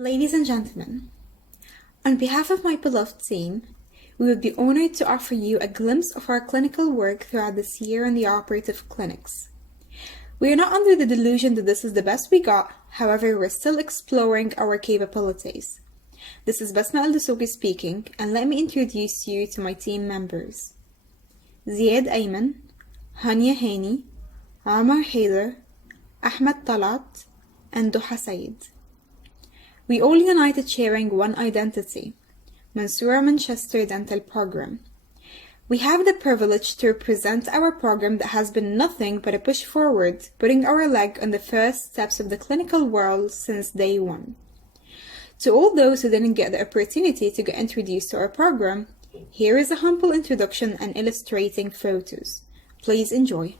Ladies and gentlemen, on behalf of my beloved team, we would be honored to offer you a glimpse of our clinical work throughout this year in the operative clinics. We are not under the delusion that this is the best we got, however, we're still exploring our capabilities. This is Basma Al-Dasuki speaking, and let me introduce you to my team members. Ziad Ayman, Hania Hani, Omar Haider, Ahmed Talat, and Duha Said. We all united sharing one identity, Mansoura Manchester Dental Program. We have the privilege to represent our program that has been nothing but a push forward, putting our leg on the first steps of the clinical world since day one. To all those who didn't get the opportunity to get introduced to our program, here is a humble introduction and illustrating photos. Please enjoy.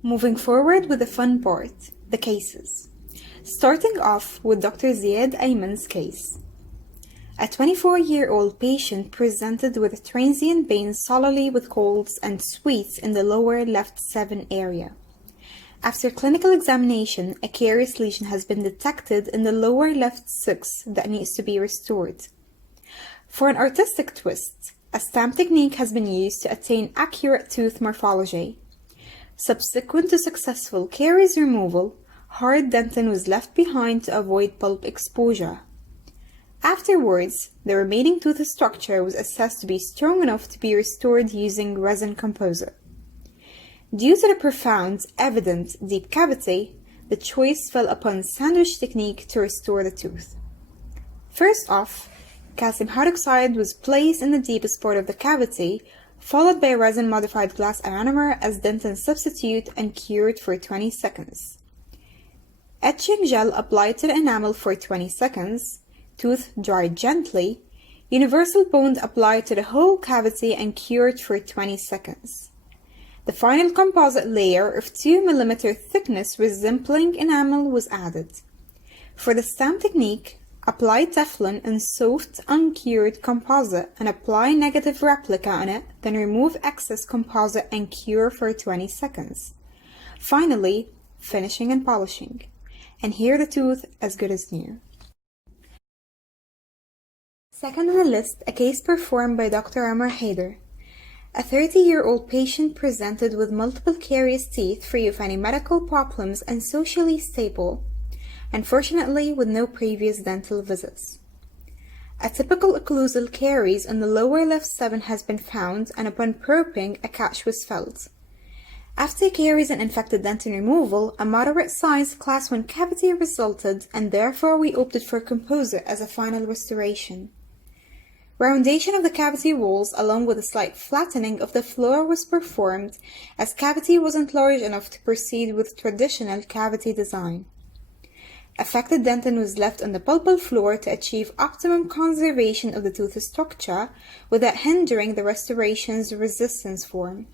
Moving forward with the fun part, the cases. Starting off with Dr. Ziad Ayman's case. A 24-year-old patient presented with transient pain solely with colds and sweats in the lower left 7 area. After clinical examination, a carious lesion has been detected in the lower left 6 that needs to be restored. For an artistic twist, a stamp technique has been used to attain accurate tooth morphology. Subsequent to successful caries removal, hard dentin was left behind to avoid pulp exposure. Afterwards, the remaining tooth structure was assessed to be strong enough to be restored using resin composite. Due to the profound, evident deep cavity, the choice fell upon sandwich technique to restore the tooth. First off, calcium hydroxide was placed in the deepest part of the cavity, followed by a resin-modified glass ionomer as dentin substitute and cured for 20 seconds. Etching gel applied to the enamel for 20 seconds, tooth dried gently, universal bond applied to the whole cavity and cured for 20 seconds. The final composite layer of 2 mm thickness resembling enamel was added. For the stamp technique, apply Teflon and soft uncured composite and apply negative replica on it, then remove excess composite and cure for 20 seconds. Finally, finishing and polishing. And here the tooth as good as new. Second on the list, a case performed by Dr. Omar Haider. A 30-year-old patient presented with multiple carious teeth free of any medical problems and socially stable, unfortunately with no previous dental visits. A typical occlusal caries on the lower left 7 has been found, and upon probing, a catch was felt. After caries and infected dentin removal, a moderate-sized class 1 cavity resulted, and therefore we opted for composite as a final restoration. Roundation of the cavity walls along with a slight flattening of the floor was performed as cavity wasn't large enough to proceed with traditional cavity design. Affected dentin was left on the pulpal floor to achieve optimum conservation of the tooth structure without hindering the restoration's resistance form.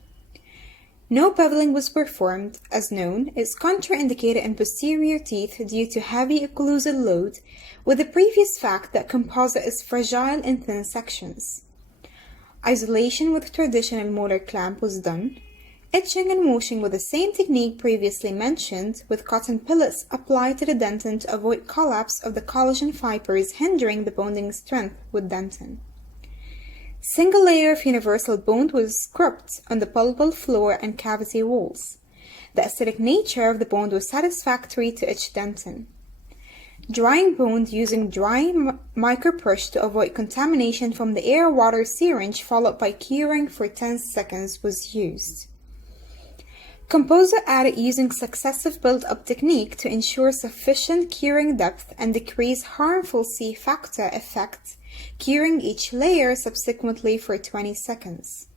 No beveling was performed, as known, is contraindicated in posterior teeth due to heavy occlusal load, with the previous fact that composite is fragile in thin sections. Isolation with traditional molar clamp was done. Etching and washing with the same technique previously mentioned, with cotton pellets applied to the dentin to avoid collapse of the collagen fibers hindering the bonding strength with dentin. Single layer of universal bond was scrubbed on the pulpal floor and cavity walls. The acidic nature of the bond was satisfactory to each dentin. Drying bond using dry microprush to avoid contamination from the air-water syringe followed by curing for 10 seconds was used. Composite added using successive build-up technique to ensure sufficient curing depth and decrease harmful C-factor effect, curing each layer subsequently for 20 seconds.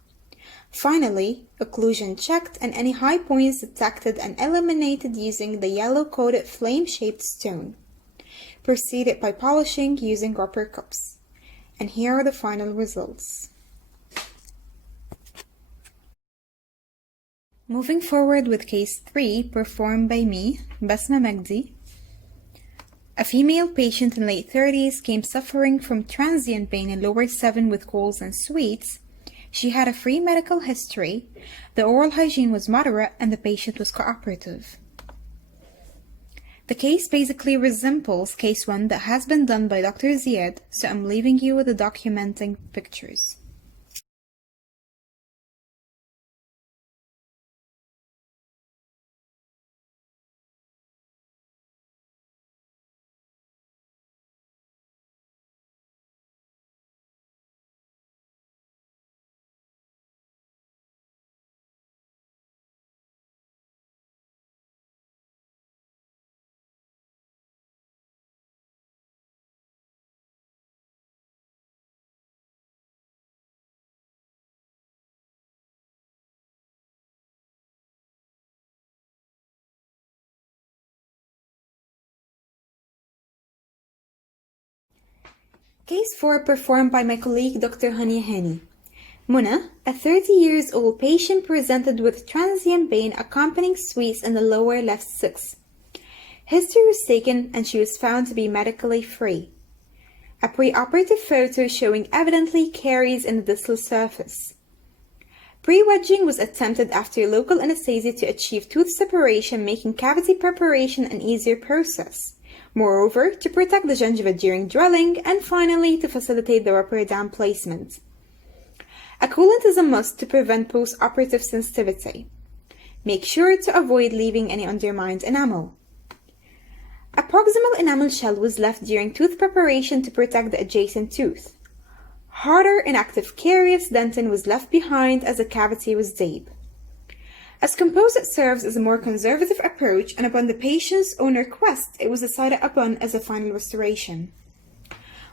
Finally, occlusion checked and any high points detected and eliminated using the yellow-coated flame-shaped stone. Proceeded by polishing using rubber cups. And here are the final results. Moving forward with case 3, performed by me, Basma Magdi. A female patient in late 30s came suffering from transient pain in lower 7 with colds and sweets. She had a free medical history, the oral hygiene was moderate, and the patient was cooperative. The case basically resembles case 1 that has been done by Dr. Ziad, so I'm leaving you with the documenting pictures. Case 4 performed by my colleague Dr. Hania Hani. Muna, a 30-year-old patient presented with transient pain accompanying sweets in the lower left 6. History was taken and she was found to be medically free. A preoperative photo showing evidently caries in the distal surface. Pre-wedging was attempted after local anesthesia to achieve tooth separation, making cavity preparation an easier process. Moreover, to protect the gingiva during drilling, and finally to facilitate the rubber dam placement. A coolant is a must to prevent post-operative sensitivity. Make sure to avoid leaving any undermined enamel. A proximal enamel shell was left during tooth preparation to protect the adjacent tooth. Harder inactive carious dentin was left behind as the cavity was deep. As composite serves as a more conservative approach, and upon the patient's own request, it was decided upon as a final restoration.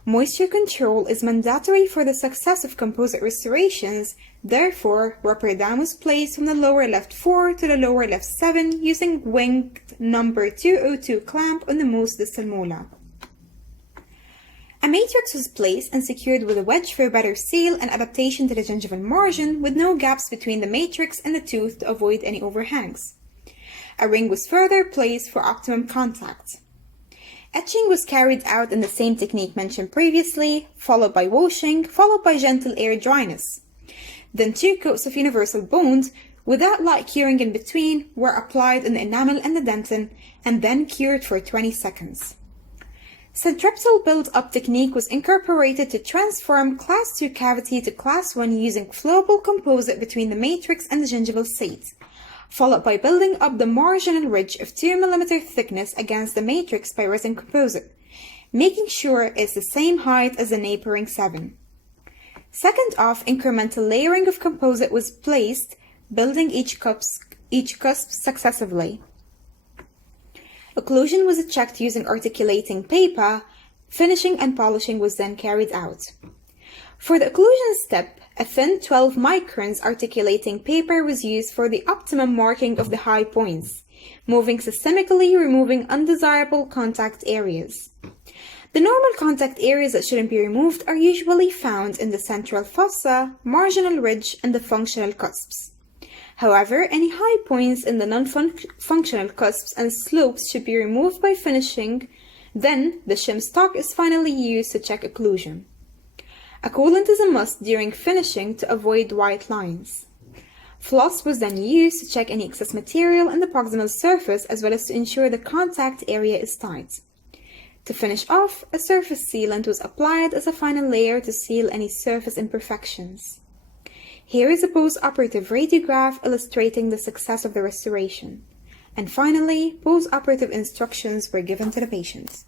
Moisture control is mandatory for the success of composite restorations, therefore, rubber dam was placed from the lower left 4 to the lower left 7 using winged number 202 clamp on the most distal molar. A matrix was placed and secured with a wedge for better seal and adaptation to the gingival margin with no gaps between the matrix and the tooth to avoid any overhangs. A ring was further placed for optimum contact. Etching was carried out in the same technique mentioned previously, followed by washing, followed by gentle air dryness. Then 2 coats of universal bond, without light curing in between, were applied on the enamel and the dentin, and then cured for 20 seconds. Centreptal build-up technique was incorporated to transform Class 2 cavity to Class 1 using flowable composite between the matrix and the gingival seat, followed by building up the marginal ridge of 2 mm thickness against the matrix by resin composite, making sure it's the same height as the neighboring 7. Second off, incremental layering of composite was placed, building each cusp successively. Occlusion was checked using articulating paper. Finishing and polishing was then carried out. For the occlusion step, a thin 12 microns articulating paper was used for the optimum marking of the high points, moving systemically, removing undesirable contact areas. The normal contact areas that shouldn't be removed are usually found in the central fossa, marginal ridge, and the functional cusps. However, any high points in the non-functional cusps and slopes should be removed by finishing. Then, the shim stock is finally used to check occlusion. A coolant is a must during finishing to avoid white lines. Floss was then used to check any excess material in the proximal surface as well as to ensure the contact area is tight. To finish off, a surface sealant was applied as a final layer to seal any surface imperfections. Here is a post-operative radiograph illustrating the success of the restoration. And finally, post-operative instructions were given to the patient.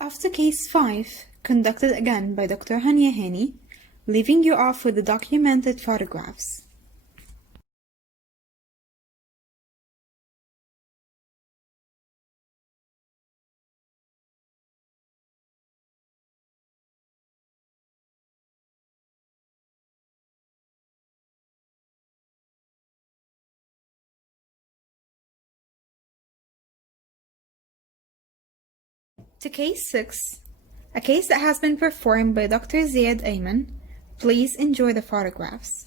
After case 5, conducted again by Dr. Hania Hani, leaving you off with the documented photographs. To case 6, a case that has been performed by Dr. Ziad Ayman. Please enjoy the photographs.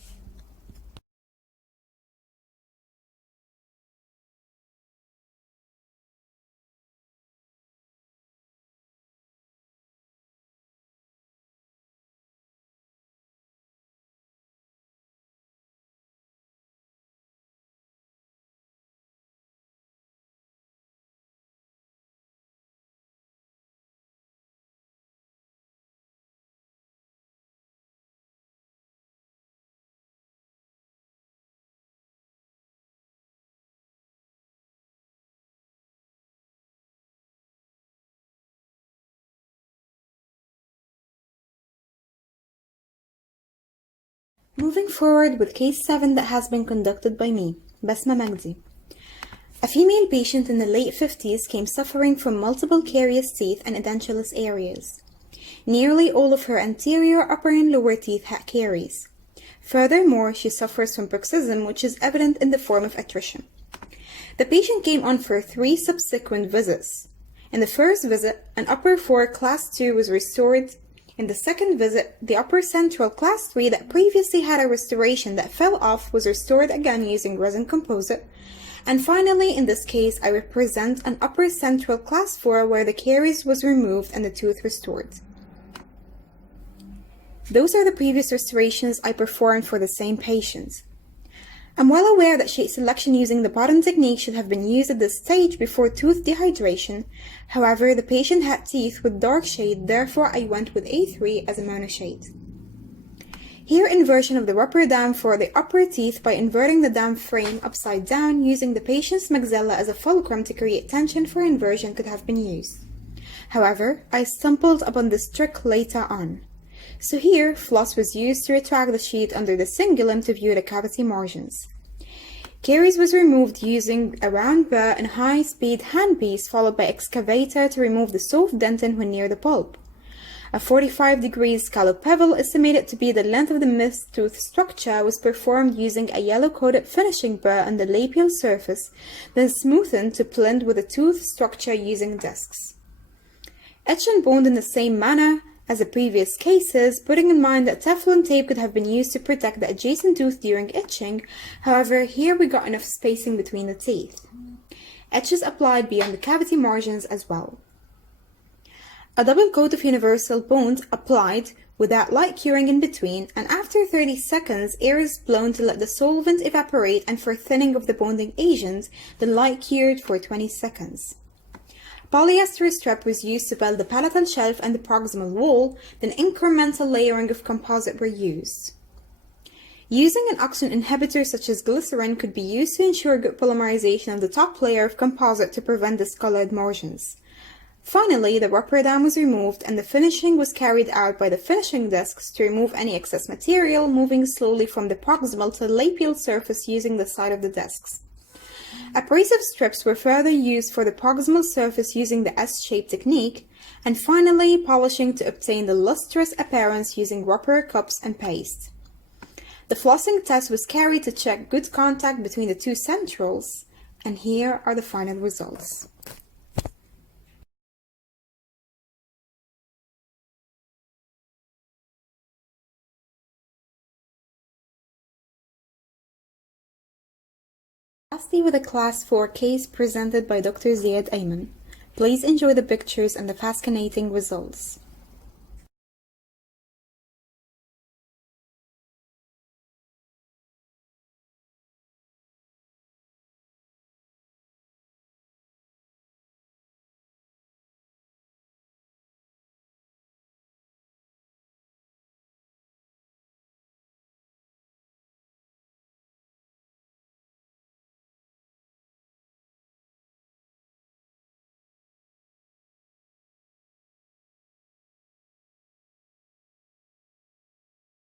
Moving forward with case 7 that has been conducted by me, Basma Magdi. A female patient in the late 50s came suffering from multiple carious teeth and edentulous areas. Nearly all of her anterior, upper, and lower teeth had caries. Furthermore, she suffers from bruxism, which is evident in the form of attrition. The patient came on for 3 subsequent visits. In the first visit, an upper 4 class 2 was restored. In the second visit, the upper central class 3 that previously had a restoration that fell off was restored again using resin composite. And finally, in this case, I represent an upper central class 4 where the caries was removed and the tooth restored. Those are the previous restorations I performed for the same patient. I'm well aware that shape selection using the bottom technique should have been used at this stage before tooth dehydration. However, the patient had teeth with dark shade, therefore I went with A3 as a monoshade. Here, inversion of the rubber dam for the upper teeth by inverting the dam frame upside down using the patient's maxilla as a fulcrum to create tension for inversion could have been used. However, I stumbled upon this trick later on. So here, floss was used to retract the sheet under the cingulum to view the cavity margins. Caries was removed using a round burr and high-speed handpiece followed by excavator to remove the soft dentin when near the pulp. A 45 degrees scallop bevel estimated to be the length of the missed tooth structure was performed using a yellow-coated finishing burr on the labial surface, then smoothened to blend with the tooth structure using discs. Etched and boned in the same manner as the previous cases, putting in mind that Teflon tape could have been used to protect the adjacent tooth during etching. However, here we got enough spacing between the teeth. Etches applied beyond the cavity margins as well. A double coat of universal bond applied without light curing in between, and after 30 seconds, air is blown to let the solvent evaporate, and for thinning of the bonding agent, the light cured for 20 seconds. Polyester strap was used to weld the palatal shelf and the proximal wall, then incremental layering of composite were used. Using an oxygen inhibitor such as glycerin could be used to ensure good polymerization of the top layer of composite to prevent discolored margins. Finally, the rubber dam was removed and the finishing was carried out by the finishing discs to remove any excess material, moving slowly from the proximal to the labial surface using the side of the discs. Abrasive strips were further used for the proximal surface using the S-shape technique, and finally polishing to obtain the lustrous appearance using rubber cups and paste. The flossing test was carried to check good contact between the two centrals, and here are the final results. Lastly, with a Class 4 case presented by Dr. Ziad Ayman. Please enjoy the pictures and the fascinating results.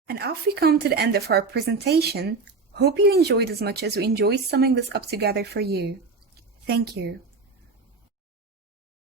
And off we come to the end of our presentation. Hope you enjoyed as much as we enjoyed summing this up together for you. Thank you.